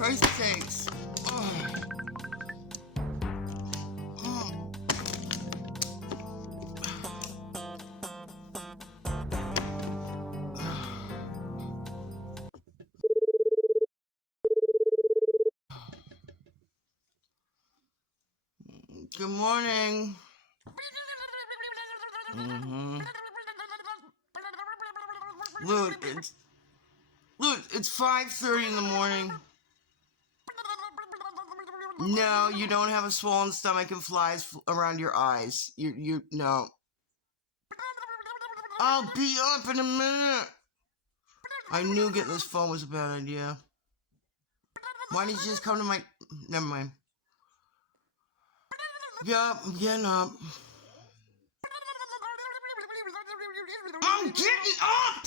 Christ's sakes. Good morning. Look, it's 5:30 in the morning. No, you don't have a swollen stomach and flies around your eyes. No. I'll be up in a minute. I knew getting this phone was a bad idea. Why didn't you just come to my... Never mind. Yup, I'm getting up. I'm getting up!